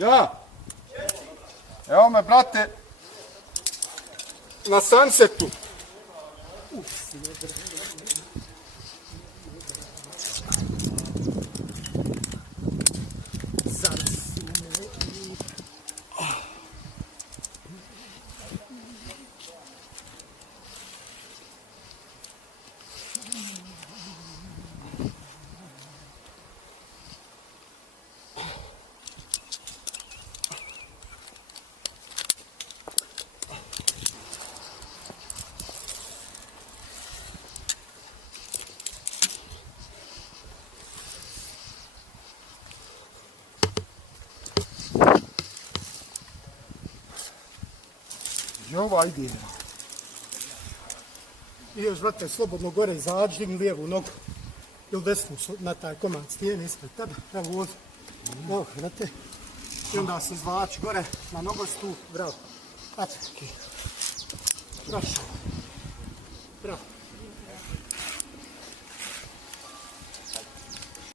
Ja. Evo me, brate, na Sunsetu. I ova ide. I još, vrate, slobodno gore izađi, digni lijevu nogu ili desnu na taj komad stijene ispred tebe. Evo ovdje. Evo, vrate. I onda se izvlači gore na nogostup. Bravo. Bravo. Bravo.